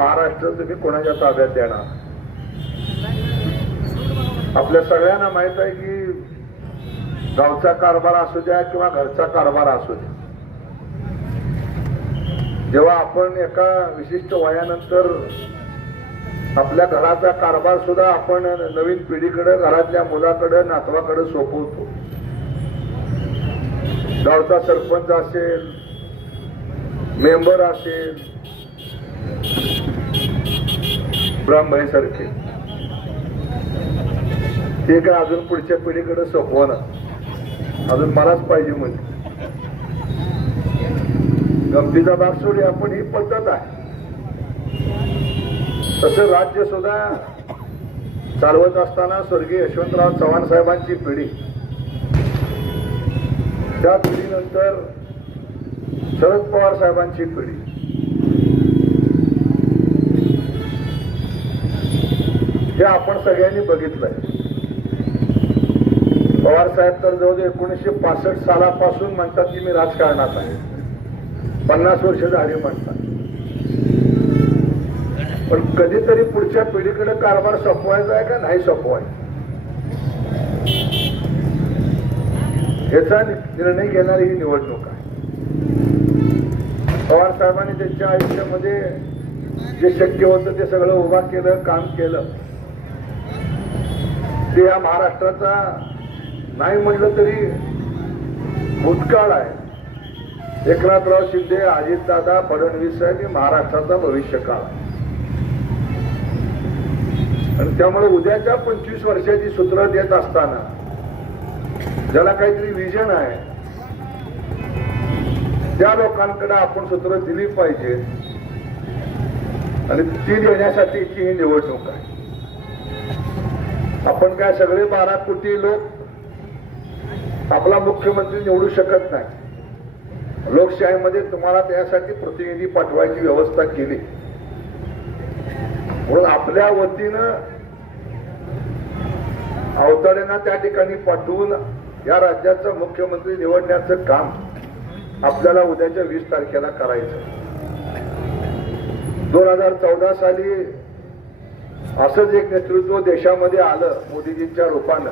महाराष्ट्र तुम्ही कोणाच्या ताब्यात देणार? आपल्या सगळ्यांना माहीत आहे की गावचा कारभार असू द्या किंवा घरचा कारभार असू द्या. जेव्हा आपण एका विशिष्ट वयानंतर आपल्या घराचा कारभार सुद्धा आपण नवीन पिढीकडे घरातल्या मुलाकडे नातवाकडे सोपवतो. गावचा सरपंच असेल मेंबर असेल ब्रह्मभाई सारखे ते काय अजून पुढच्या पिढीकडे सोपवणार अजून मलाच पाहिजे म्हणजे गमतीचा भाग सोडी आपण ही पद्धत आहे. तसं राज्य सुद्धा चालवत असताना स्वर्गीय यशवंतराव चव्हाण साहेबांची पिढी. त्या पिढीनंतर शरद पवार साहेबांची पिढी. हे आपण सगळ्यांनी बघितलंय. पवार साहेब तर जवळ एकोणीसशे पासष्ट सालापासून म्हणतात की मी राजकारणात आहे. पन्नास वर्ष झाली म्हणतात. पण कधीतरी पुढच्या पिढीकडे कारभार सोपवायचा आहे का नाही सोपवायचा? याचा निर्णय घेणारी ही निवडणूक आहे. पवार साहेबांनी त्यांच्या आयुष्यामध्ये जे शक्य होतं ते सगळं उभा केलं काम केलं. म्हणजे या महाराष्ट्राचा नाही म्हटलं तरी भूतकाळ आहे. एकनाथराव शिंदे अजितदादा फडणवीस साहेब हे महाराष्ट्राचा भविष्यकाळ आहे. आणि त्यामुळे उद्याच्या पंचवीस वर्षाची सूत्र देत असताना ज्याला काहीतरी विजन आहे त्या लोकांकडे आपण सूत्र दिली पाहिजे. आणि ती देण्यासाठीची ही निवडणूक आहे. आपण काय सगळे बारा कोटी लोक आपला मुख्यमंत्री निवडू शकत नाही. लोकशाहीमध्ये तुम्हाला त्यासाठी प्रतिनिधी पाठवायची व्यवस्था केली. म्हणून आपल्या वतीनं अवताड्यांना त्या ठिकाणी पाठवून या राज्याचा मुख्यमंत्री निवडण्याचं काम आपल्याला उद्याच्या वीस तारखेला करायचं. दोन हजार चौदा साली असंच एक नेतृत्व देशामध्ये आलं मोदीजींच्या रूपानं.